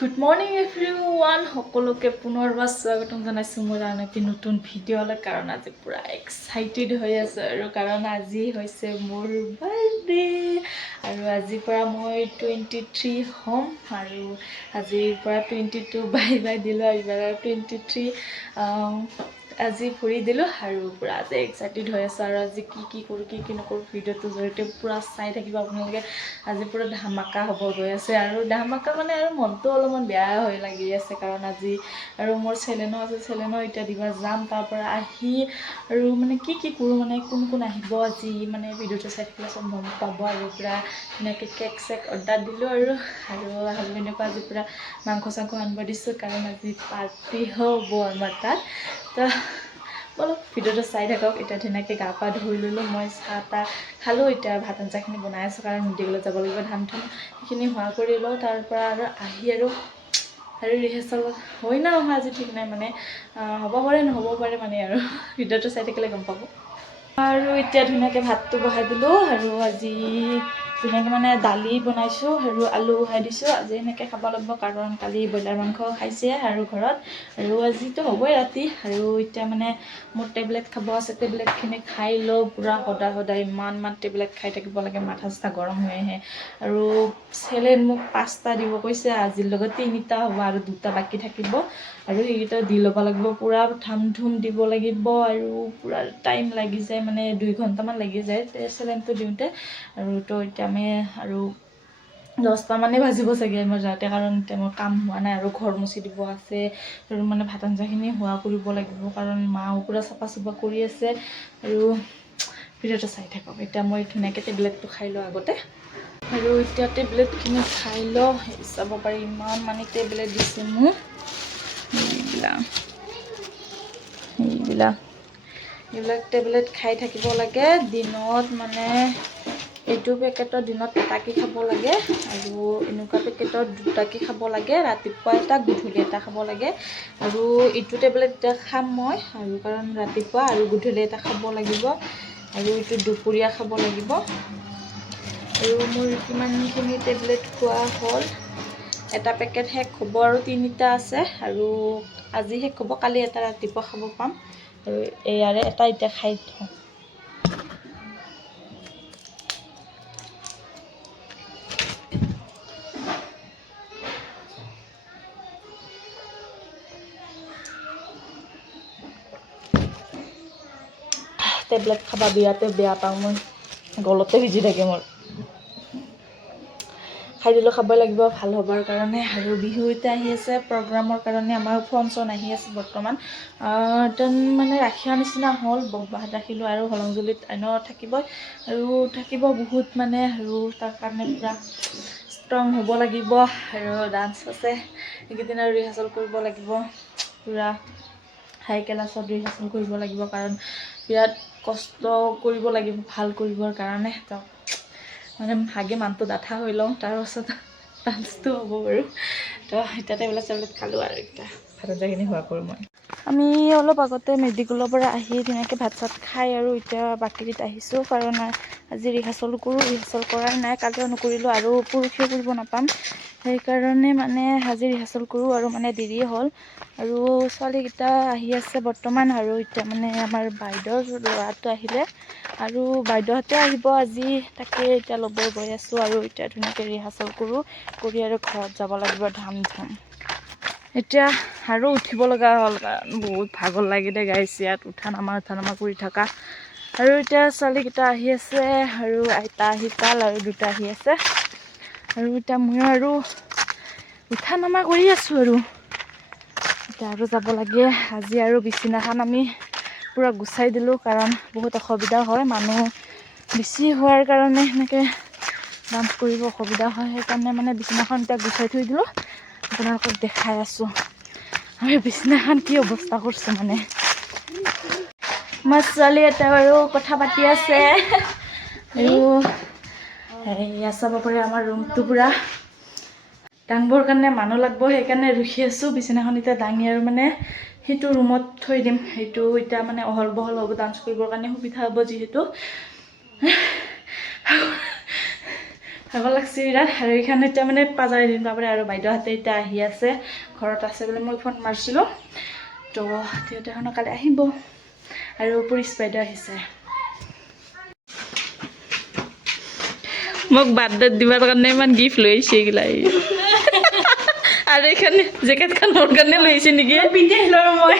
Good morning everyone. সকলোকে পুনৰবাৰ স্বাগতম জনাইছো মোৰ আন এটি নতুন ভিডিঅ'লৈ কাৰণ আজি পুৰা এক্সাইটেড হৈ আছে আৰু কাৰণ আজি হৈছে মোৰ বাৰ্থডে আৰু আজিৰ পৰা মই 23 হ'ম আৰু আজিৰ পৰা 22 বাই বাই দিলোঁ আৰু এইবাৰ 23 আজি ফুৰি দিলোঁ আৰু পুৰা আজি এক্সাইটেড হৈ আছে আৰু আজি কি কৰোঁ কি নকৰোঁ ভিডিঅ'টোৰ জৰিয়তে পুৰা চাই থাকিব আপোনালোকে আজি পুৰা ধামাকা হ'ব গৈ আছে আৰু ধামাকা মানে আৰু মনটো অলপমান বেয়া হৈ লাগি আছে কাৰণ আজি আৰু মোৰ চেলেনো আছে চেলেনো এতিয়া দিব যাম তাৰ পৰা আহি আৰু মানে কি কৰোঁ মানে কোন আহিব আজি মানে ভিডিঅ'টো চাই থাকিলে চব গম পাব আৰু পুৰা ধুনীয়াকৈ কেক চেক অৰ্ডাৰ দিলোঁ আৰু হাজবেণ্ডকো আজি পুৰা মাংস চাংস আনিব দিছোঁ কাৰণ আজি পাৰ্টি হ'ব আমাৰ তাত তো বলো ভিডিঅ'টো চাই থাকক এতিয়া ধুনীয়াকৈ গা পা ধুই ল'লোঁ মই চাহ তাহ খালোঁ এতিয়া ভাত আঞ্জাখিনি বনাই আছোঁ কাৰণ মেডিকেলত যাব লাগিব ধান সেইখিনি হোৱা কৰি লওঁ তাৰ পৰা আৰু আহি আৰু ৰিহাৰ্চেল হয় না নহয় আজি ঠিক নাই মানে হ'ব পাৰে নহ'ব পাৰে মানে আৰু ভিডিঅ'টো চাই থাকিলে গম পাব আৰু এতিয়া ধুনীয়াকৈ ভাতটো বহাই দিলোঁ আৰু আজি ধুনীয়াকৈ মানে দালি বনাইছোঁ আৰু আলু উহাই দিছোঁ আজি এনেকৈ খাব লাগিব কাৰণ কালি ব্ৰইলাৰ মাংস খাইছে আৰু ঘৰত আৰু আজিতো হ'বই ৰাতি আৰু এতিয়া মানে মোৰ টেবলেট খাব আছে টেবলেটখিনি খাই লওঁ পুৰা সদায় ইমান টেবলেট খাই থাকিব লাগে মাথা চাথা গৰম হৈ আহে আৰু চেলেন মোক 5টা দিব কৈছে আজিৰ লগত 3টা হ'ব আৰু 2টা বাকী থাকিব আৰু সেইকেইটা দি ল'ব লাগিব পুৰা ধুম দিব লাগিব আৰু পুৰা টাইম লাগি যায় মানে 2 ঘণ্টামান লাগি যায় চেলেনটো দিওঁতে আৰু তো এতিয়া আমি আৰু 10টা মানে বাজিব চাগে মই যাওঁতে কাৰণ এতিয়া মোৰ কাম হোৱা নাই আৰু ঘৰ মুচি দিব আছে আৰু মানে ভাত আঞ্জাখিনি হোৱা কৰিব লাগিব কাৰণ মাও পুৰা চাফা চুফা কৰি আছে আৰু ভিডিঅ'টো চাই থাকক এতিয়া মই ধুনীয়াকৈ টেবলেটটো খাই লওঁ আগতে আৰু এতিয়া টেবলেটখিনি খাই লওঁ চাব পাৰি ইমান মানে টেবলেট দিছে মোক এইবিলাক টেবলেট খাই থাকিব লাগে দিনত মানে এইটো পেকেটৰ দিনত 2টাকৈ খাব লাগে আৰু এনেকুৱা পেকেটত 2টাকৈ খাব লাগে ৰাতিপুৱা এটা গধূলি এটা খাব লাগে আৰু এইটো টেবলেট এতিয়া খাম মই আৰু কাৰণ ৰাতিপুৱা আৰু গধূলি এটা খাব লাগিব আৰু এইটো দুপৰীয়া খাব লাগিব আৰু মোৰ কিমানখিনি টেবলেট খোৱা হ'ল এটা পেকেট শেষ হ'ব আৰু 3টা আছে আৰু আজি শেষ হ'ব কালি এটা ৰাতিপুৱা খাব পাম আৰু ইয়াৰে এটা এতিয়া খাই থওঁ টেবলেট খাবা বিৰাতে বেয়া পাওঁ মই গলতে ভিজি থাকে মোৰ খাই দিলোঁ খাবই লাগিব ভাল হ'বৰ কাৰণে আৰু বিহু এতিয়া আহি আছে প্ৰগ্ৰামৰ কাৰণে আমাৰ ফোন চোন আহি আছে বৰ্তমান মানে ৰাখিয়া নিচিনা হ'ল বকবাহাত ৰাখিলোঁ আৰু হলংজুলিত এনেও থাকিবই আৰু থাকিব বহুত মানে আৰু তাৰ কাৰণে পূৰা ষ্ট্ৰং হ'ব লাগিব আৰু ডান্স আছে এইকেইদিন আৰু ৰিহাৰ্চেল কৰিব লাগিব পূৰা হাই ক্লাছত ৰিহাৰ্চেল কৰিব লাগিব কাৰণ বিৰাট কষ্ট কৰিব লাগিব ভাল কৰিবৰ কাৰণে তো মানে ভাগে মানুহটো ডাঠা হৈ লওঁ তাৰপাছত ডান্সটো হ'ব বাৰু তো এতিয়া টেবলেট চেবলেট খালোঁ আৰু এতিয়া ভাত আঞ্জাখিনি হোৱা কৰোঁ মই আমি অলপ আগতে মেডিকেলৰ পৰা আহি ধুনীয়াকৈ ভাত চাত খাই আৰু এতিয়া বাকীত আহিছোঁ কাৰণ আজি ৰিহাৰ্চেল কৰোঁ ৰিহাৰ্চেল কৰাই নাই কালিও নকৰিলোঁ আৰু পৰহিও কৰিব নাপাম সেইকাৰণে মানে আজি ৰিহাৰ্চেল কৰোঁ আৰু মানে দেৰি হ'ল আৰু ছোৱালীকেইটা আহি আছে বৰ্তমান আৰু এতিয়া মানে আমাৰ বাইদেউৰ ল'ৰাটো আহিলে আৰু বাইদেউহঁতে আহিব আজি তাকে এতিয়া ল'ব গৈ আছোঁ আৰু এতিয়া ধুনীয়াকৈ ৰিহাৰ্চেল কৰোঁ কৰি আৰু ঘৰত যাব লাগিব ধাম এতিয়া আৰু উঠিব লগা হ'ল কাৰণ বহুত ভাগৰ লাগিলে গাইছ ইয়াত উঠা নামা কৰি থকা আৰু এতিয়া ছোৱালীকেইটা আহি আছে আৰু আইতা আহি পাল আৰু 2টা আহি আছে আৰু এতিয়া মই আৰু উঠা নামা কৰি আছোঁ আৰু এতিয়া আৰু যাব লাগে আজি আৰু বিছনাখন আমি পূৰা গুচাই দিলোঁ কাৰণ বহুত অসুবিধা হয় মানুহ বেছি হোৱাৰ কাৰণে সেনেকৈ ডান্স কৰিব অসুবিধা হয় সেইকাৰণে মানে বিছনাখন এতিয়া গুচাই থৈ দিলোঁ আপোনালোকক দেখাই আছোঁ আমি বিছনাখন কি অৱস্থা কৰিছোঁ মানে আমাৰ ছোৱালী এটা বাৰু কথা পাতি আছে আৰু এয়া চাব পাৰে আমাৰ ৰুমটো পূৰা দাংবৰ কাৰণে মানুহ লাগব সেইকাৰণে ৰখি আছোঁ বিছনাখন এতিয়া দাঙি আৰু মানে সেইটো ৰুমত থৈ দিম সেইটো এতিয়া মানে অহল বহল হ'ব ডান্স কৰিবৰ কাৰণে সুবিধা হ'ব যিহেতু ভাগৰ লাগছে বিৰাট আৰু এইখানে এতিয়া মানে পাজাৰি দিম তাৰপৰা আৰু বাইদেউহঁতে এতিয়া আহি আছে ঘৰত আছে বোলে মই ফোন মাৰিছিলোঁ তো সিহঁতে কালি আহিব আৰু পুলিচ বাইদেউ আহিছে মোক বাৰ্থডেত দিবৰ কাৰণে ইমান গিফ্ট লৈ আহিছে এইগিলা আৰু এইখানে জেকেটখন মোৰ কাৰণে লৈ আহিছে নেকি পিন্ধি আহিলোঁ আৰু মই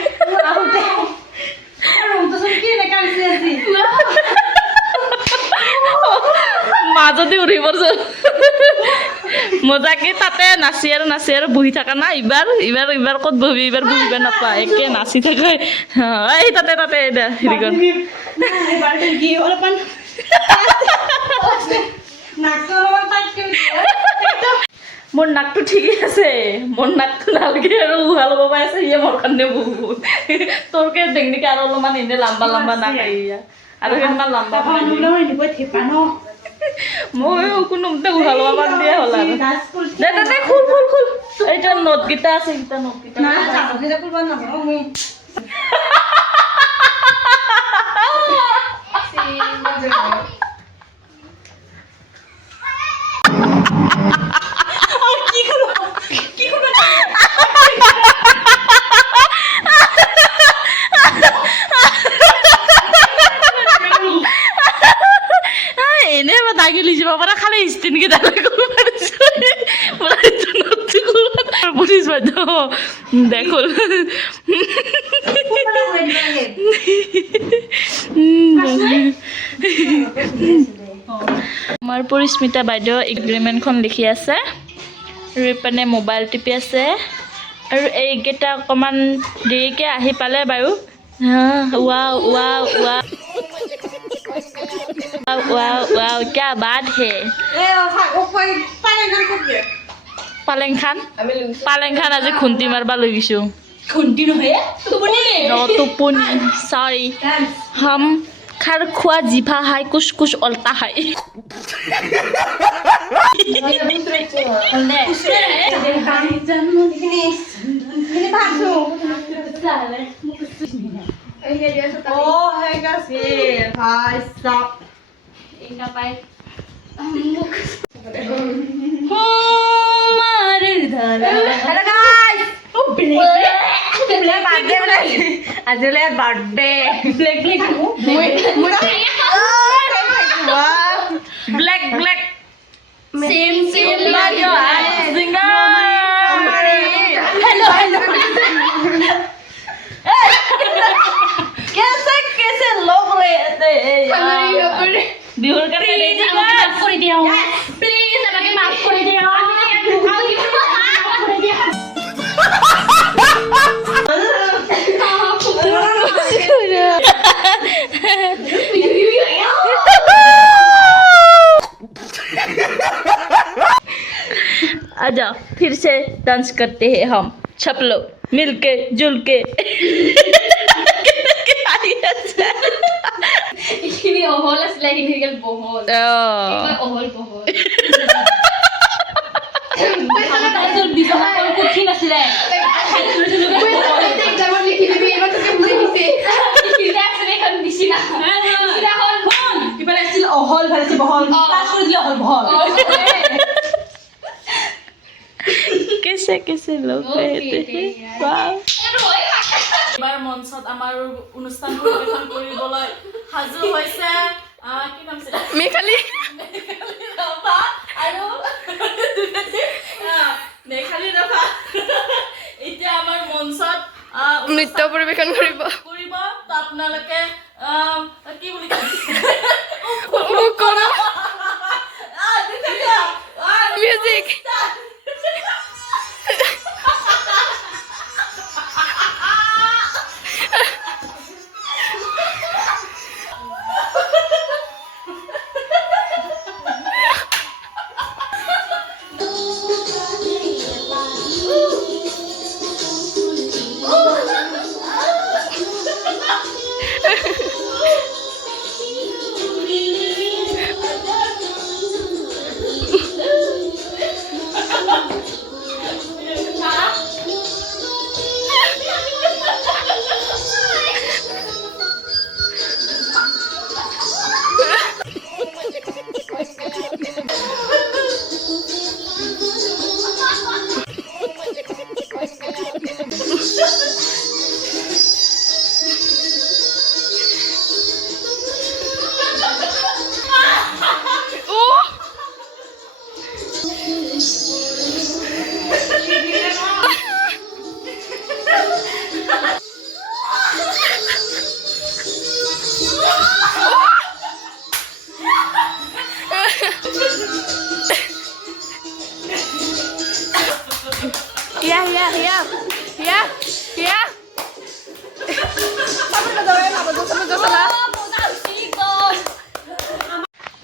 মাজতে উঠি পৰছো মজাকে তাতে নাচি আৰু বহি থকা না এইবাৰ ক'ত বহিবি এইবাৰ বহিব নাপা একে নাচি থাকে এই তাতে হেৰি কৰ মোৰ নাকটো ঠিকেই আছে মোৰ নাকটো নালাগে আৰু উহা ল'ব পাই আছে ইয়ে মোৰ কাৰণে বহুত তোৰকে দেখনিকে আৰু অলপমান এনে লাম্বা নাক আৰু ইমান লাম্বা মই কোনো উহা ল'ব পাৰ দিয়ে হ'ল আৰু দে খুল এইটো নোটকেইটা আছে এইকেইটা নোটকেইটা দাগি যাব পাৰা খালি ষ্টেনকে দাগি পুলিচ বাইদেউ দেখোন আমাৰ পৰিস্মিতা বাইদেউ এগ্ৰিমেণ্টখন লিখি আছে আৰু ইপিনে মোবাইল টিপি আছে আৰু এইকেইটা অকণমান দেৰিকৈ আহি পালে বাৰু वाओ क्या बात है पालें खान आज खुंटी मारबा লৈ গিছো खुंटी নহয় टुपनी सॉरी हम खार खुआ जिभा है कुछ उल्टा है আজিলে বাৰ্থডে ব্লেক सेम कैसे लोग रहते बिहुर करके माफ कर दिया प्लीज আমাকে মাফ করে দিও आजा फिर से डांस करते हैं हम सब लोग मिलके जुल के इखिनि ओहल असला हि निगल बोहल ओहल पैसा ताजर बिजहा कोन कठिन आছিলে एग्जाम लिखि दिबि एबा তোকে বুঝি দিছে ইখিটা আসলে এখন দিছি না ইখিটা হল কোন কিবালে আছিল ওহল ভালছে বহল পাস করে দিলে হল বহল कैसे लोग कहते हैं वाओ এবাৰ মঞ্চত আমাৰ অনুষ্ঠান পৰিবেশন কৰিবলৈ হাজু হৈছে কি নাম আছে মেখালি ৰফা আৰু মেখালি ৰফা এতিয়া আমাৰ মঞ্চত নৃত্য পৰিবেশন কৰিব তো আপোনালোকে কি বুলি কয় মিউজিক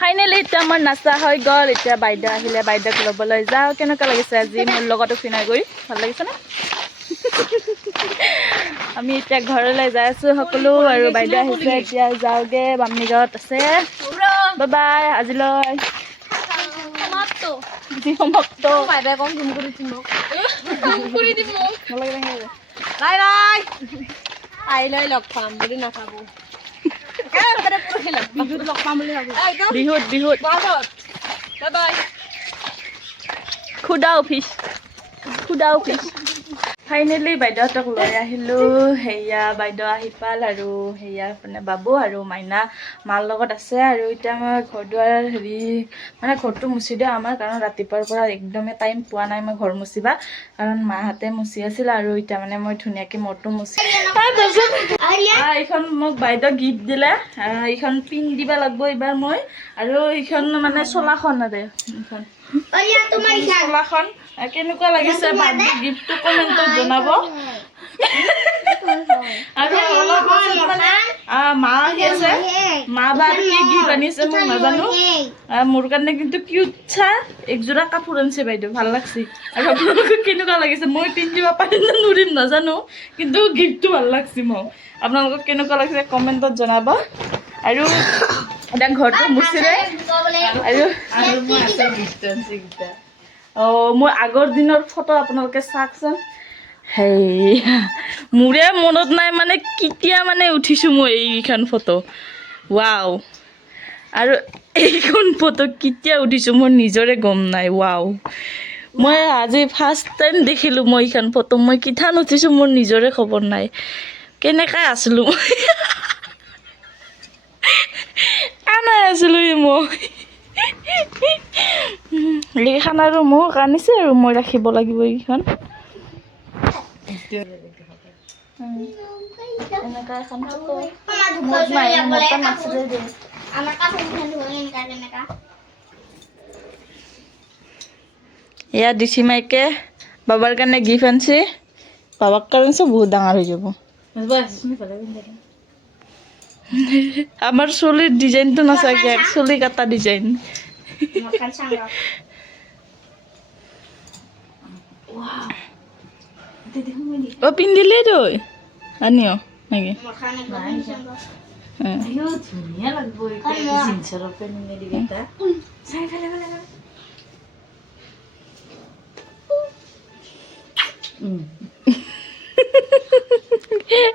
ফাইনেলি এতিয়া আমাৰ নাচা হৈ গ'ল এতিয়া বাইদেউ আহিলে বাইদেউক ল'বলৈ যাওঁ কেনেকুৱা লাগিছে আজি মোৰ লগতো ফিনাই কৰি ভাল লাগিছেনে আমি এতিয়া ঘৰলৈ যাই আছোঁ সকলো আৰু বাইদেউ আহিছে এতিয়া যাওঁগে বামনিগাঁৱত আছে বাই বাই আজিলৈ সমাপ্ত বাইদেউ কম জুম কৰি দিম বাই বাই আহিলৈ লগ পাম বুলি নাথাকো বিহুত লগ পাম বুলি ভাবো বিহুত বাই বাই খুদা অফিচ ফাইনেলি বাইদেউহঁতক লৈ আহিলোঁ সেয়া বাইদেউ আহি পাল আৰু সেয়া মানে বাবু আৰু মাইনা মাৰ লগত আছে আৰু এতিয়া মই ঘৰ দুৱাৰ হেৰি মানে ঘৰটো মুচি দিওঁ আমাৰ কাৰণ ৰাতিপুৱাৰ পৰা একদমেই টাইম পোৱা নাই মই ঘৰ মুচিবা কাৰণ মাহঁতে মুচি আছিল আৰু এতিয়া মানে মই ধুনীয়াকৈ মৰটো মুচি এইখন মোক বাইদেউ গিফ্ট দিলে এইখন পিন দিব লাগিব এইবাৰ মই আৰু এইখন মানে চলাখন এইখন চলাখন কেনেকুৱা লাগিছে বাৰ্থডে গিফ্টটো কমেণ্টত জনাব আৰু অলপ মানে মা আহি আছে মা বা কি গিফ্ট আনিছে মই নাজানো মোৰ কাৰণে কিন্তু কিউট চা একযোৰা কাপোৰ আনিছে বাইদেউ ভাল লাগছে আৰু আপোনালোকক কেনেকুৱা লাগিছে মই পিন্ধিব পাৰিম নে নোৱাৰিম নাজানো কিন্তু গিফ্টটো ভাল লাগছে মোক আপোনালোকক কেনেকুৱা লাগিছে কমেণ্টত জনাব আৰু এতিয়া ঘৰটো মুচিলে আৰু মই আছে গিফ্ট আনিছে গীতা মোৰ আগৰ দিনৰ ফটো আপোনালোকে চাওকচোন সেই মোৰে মনত নাই মানে কেতিয়া মানে উঠিছোঁ মই এইখন ফটো ৱাও আৰু এইখন ফটো কেতিয়া উঠিছোঁ মোৰ নিজৰে গম নাই ৱাও মই আজি ফাৰ্ষ্ট টাইম দেখিলোঁ মই এইখন ফটো মই কিঠান উঠিছোঁ মোৰ নিজৰে খবৰ নাই কেনেকৈ আছিলোঁ কানাই আছিলোঁ মই এইখন আৰু মোক আনিছে আৰু মই ৰাখিব লাগিব এইখন এয়া দিছি মাইকে বাবাৰ কাৰণে গিফ্ট আনিছে বাবাক কাৰণে বহুত ডাঙৰ হৈ যাব আমাৰ চুলিৰ ডিজাইনটো নাচাকে চুলি কাটা ডিজাইন পিন্ধিলে তই আনিও নেকি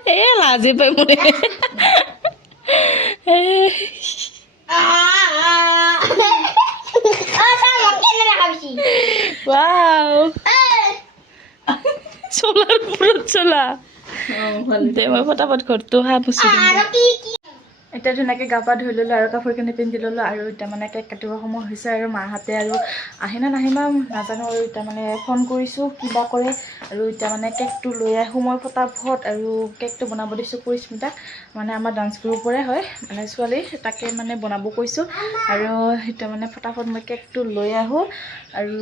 এ লাজি পাই মোৰ চলাৰ ওপৰত চলা দে মই ফটাফট ঘৰটো মুচি দিম এতিয়া ধুনীয়াকৈ গা পা ধুই ল'লোঁ আৰু কাপোৰ কানি পিন্ধি ল'লোঁ আৰু এতিয়া মানে কেক কাটিব সময় হৈছে আৰু মাহঁতে আৰু আহেনে নাহিবা নাজানো আৰু এতিয়া মানে ফোন কৰিছোঁ কিবা কৰে আৰু এতিয়া মানে কেকটো লৈ আহোঁ মই ফটাফট আৰু কেকটো বনাব দিছোঁ পৰিস্মিতাক মানে আমাৰ ডান্স গ্ৰুপৰে হয় মানে ছোৱালী তাকে মানে বনাব কৈছোঁ আৰু এতিয়া মানে ফটাফট মই কেকটো লৈ আহোঁ আৰু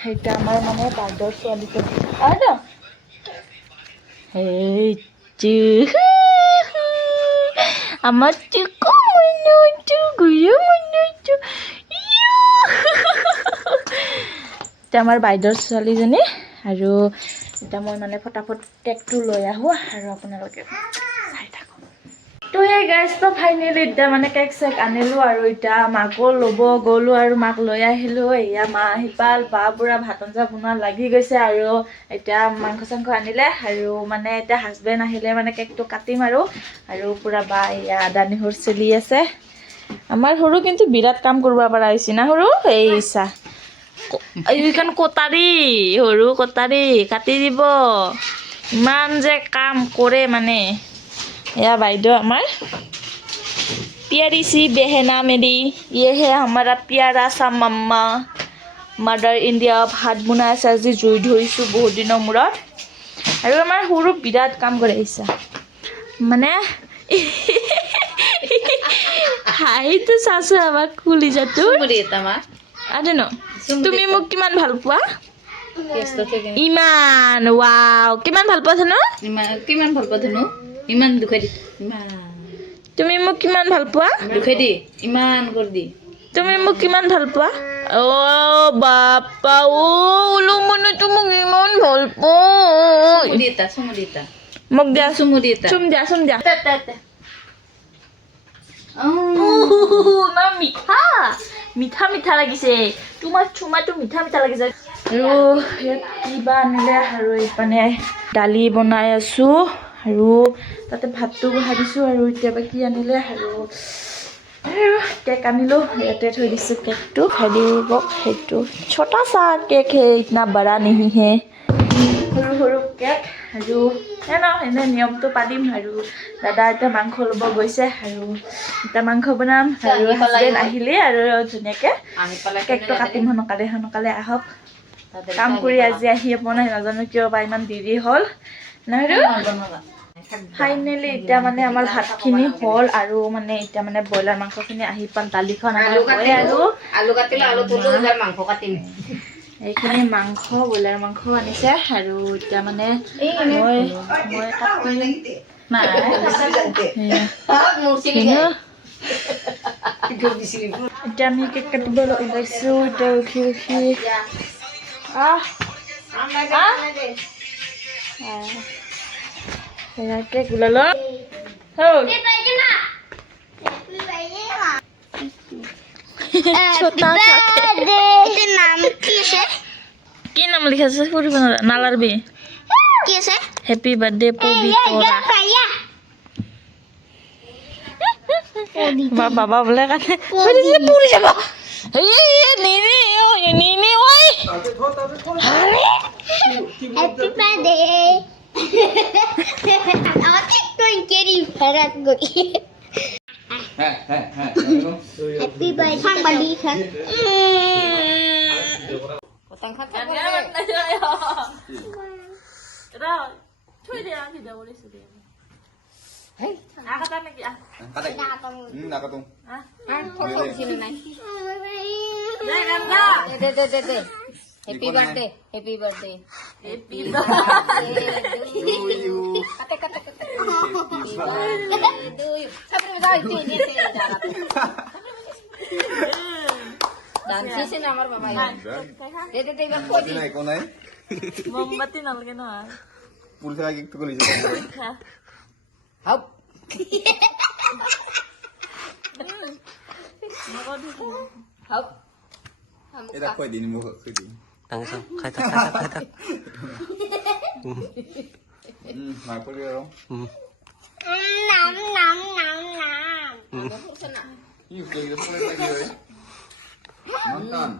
সেইটা আমাৰ মানে বাৰ্ডৰ ছোৱালীটো আমাৰ চিকু মনুটো গুৰু মনুটো এতিয়া আমাৰ বাইদেউৰ ছোৱালীজনী আৰু এতিয়া মই মানে ফটাফট কেকটো লৈ আহোঁ আৰু আপোনালোকে চাই থাকক তো এই গাইজ তো ফাইনেলি এতিয়া মানে কেক চেক আনিলোঁ আৰু এতিয়া মাকো ল'ব গ'লোঁ আৰু মাক লৈ আহিলোঁ এয়া মা আহি পাল বা পুৰা ভাত আঞ্জা বনোৱা লাগি গৈছে আৰু এতিয়া মাংস চাংস আনিলে আৰু মানে এতিয়া হাজবেণ্ড আহিলে মানে কেকটো কাটিম আৰু পুৰা বা এয়া আদা নহৰু চলি আছে আমাৰ সৰু কিন্তু বিৰাট কাম কৰিব পৰা হৈছে না সৰু এই ইচ্ছা এইখন কটাৰী সৰু কটাৰী কাটি দিব ইমান যে কাম কৰে মানে या भाईदो हमार प्यारी सी बहना मेरी ये है हमारा प्यारा सा मम्मा मदर इंडिया भात बना আজি জুই ধৰিছোঁ বহুত দিনৰ মূৰত আৰু আমাৰ সৰু বিৰাট কাম কৰে ইচ্ছা মানে হাইটো চাচো আমাক খুলি যাতো আৰে ন তুমি মোক কিমান ভাল পোৱা ইমান ৱাও কিমান ভাল পোৱা ধনু কিমান ভাল পোৱা ধনু ইমান দুখাই দি ইমান তুমি মোক কিমান ভাল পোৱা দুখাই দি ইমান কৰি দি তুমি মোক কিমান ভাল পোৱা অ বাপ্পা ও ওলো মনে তুমি ইমান ভাল পোৱা চুমু দি এটা মোক দিয়া চুমু দি এটা চুম দিয়া ইমান মিঠা মিঠা মিঠা লাগিছে তোমাৰ চুমাটো মিঠা মিঠা লাগিছে আৰু ইয়াত কিবা আনিলে আৰু এইপানে দালি বনাই আছোঁ আৰু তাতে ভাতটো বহাই দিছোঁ আৰু এতিয়া বা কি আনিলে আৰু কেক আনিলোঁ ইয়াতে থৈ দিছোঁ কেকটো খাই দিব সেইটো ছটা চা কেক হে ইতনা বৰা নেহি হে সৰু সৰু কেক আৰু এনে নিয়মটো পালিম আৰু দাদা এতিয়া মাংস ল'ব গৈছে আৰু এতিয়া মাংস বনাম আৰু হাজবেণ্ড আহিলে আৰু ধুনীয়াকৈ কেকটো কাটিম সোনকালে আহক কাম কৰি আজি আহি পোৱা নাজানো কিয় বা ইমান দেৰি হ'ল নহয় ফাইনেলি এতিয়া মানে আমাৰ ভাতখিনি হ'ল আৰু মানে এতিয়া মানে ব্ৰইলাৰ মাংসখিনি আহি পাল দালিখন হয় আৰু আলু কাটিলে আলু থলো এবাৰ মাংস কাটিম এইখিনি মাংস ব্ৰইলাৰ মাংস আনিছে আৰু এতিয়া মানে মই এতিয়া আমি কেক কাটিবলৈ ওলাইছোঁ এতিয়া উঠি কেক ওলালো কি নাম লিখাছে ফুৰিব নালাৰবি হেপী বাৰ্থডে পবিতৰা বাবা বোলে কাটে পুৰি যাব Happy birthday. Happy birthday. Happy birthday to you. Kate. Do you? Sabi mo daw ito niya Dan sisi na amar babae. Dede ibar ko di. Nay ko nay. Mombati nalagay no ah. Pulsa lagi to kulis ko. Hop. Hop. Eda ko din mo ko din. Langsung khai thác. Mai ko ro. Ih, ko yo ko lagi oi. Nonton.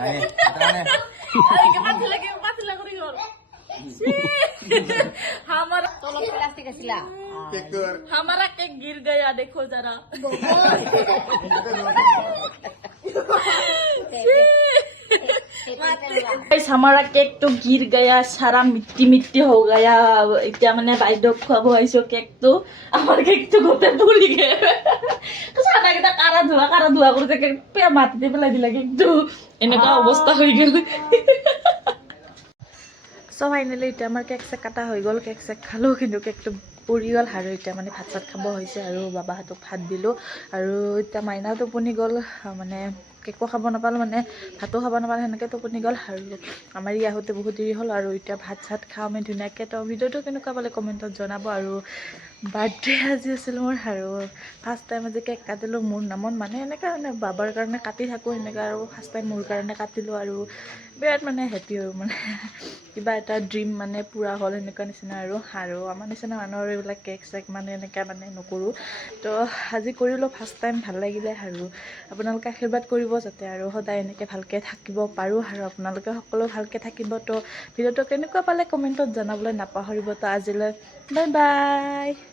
Nay, tane. Ay, kapatid lagi ko rin. हमारा Tolong plastik sila. हमारा cake गिर गया देखो जरा हमारा cake तो गिर गया सारा मिट्टी हो गया इतना मैंने बाइडक खुआब केक तो আমার কেক তো গোটে পুরি গে সানা কেটা কারা ধোয়া করতে কেক মাটিতে পেলাই দিলা কেকটো এনেকা অবস্থা হয়ে গেল সো ফাইনেলি এতিয়া আমাৰ কেক চেক কাটা হৈ গ'ল কেক চেক খালোঁ কিন্তু কেকটো পৰি গ'ল আৰু এতিয়া মানে ভাত চাত খাব হৈছে আৰু বাবাহঁতক ভাত দিলোঁ আৰু এতিয়া মাইনাও টোপনি গ'ল মানে কেকো খাব নাপালোঁ মানে ভাতো খাব নাপালোঁ সেনেকৈ টোপনি গ'ল আৰু আমাৰ ই আহোঁতে বহুত দেৰি হ'ল আৰু এতিয়া ভাত চাত খাওঁ আমি ধুনীয়াকৈ তো ভিডিঅ'টো কেনেকুৱা পালে কমেণ্টত জনাব আৰু বাৰ্থডে আজি আছিল মোৰ আৰু ফাৰ্ষ্ট টাইম আজি কেক কাটিলোঁ মোৰ নামত মানে এনেকৈ মানে বাবাৰ কাৰণে কাটি থাকোঁ সেনেকৈ আৰু ফাৰ্ষ্ট টাইম মোৰ কাৰণে কাটিলোঁ আৰু বিৰাট মানে হেপী হয় মানে কিবা এটা ড্ৰিম মানে পূৰা হ'ল সেনেকুৱা নিচিনা আৰু আমাৰ নিচিনা মানুহৰ এইবিলাক কেক চেক মানে এনেকৈ মানে নকৰোঁ তো আজি কৰিলোঁ ফাৰ্ষ্ট টাইম ভাল লাগিলে আৰু আপোনালোকে আশীৰ্বাদ কৰিব যাতে আৰু সদায় এনেকৈ ভালকৈ থাকিব পাৰোঁ আৰু আপোনালোকে সকলো ভালকৈ থাকিব তো ভিডিঅ'টো কেনেকুৱা পালে কমেণ্টত জনাবলৈ নাপাহৰিব তো আজিলৈ বাই বাই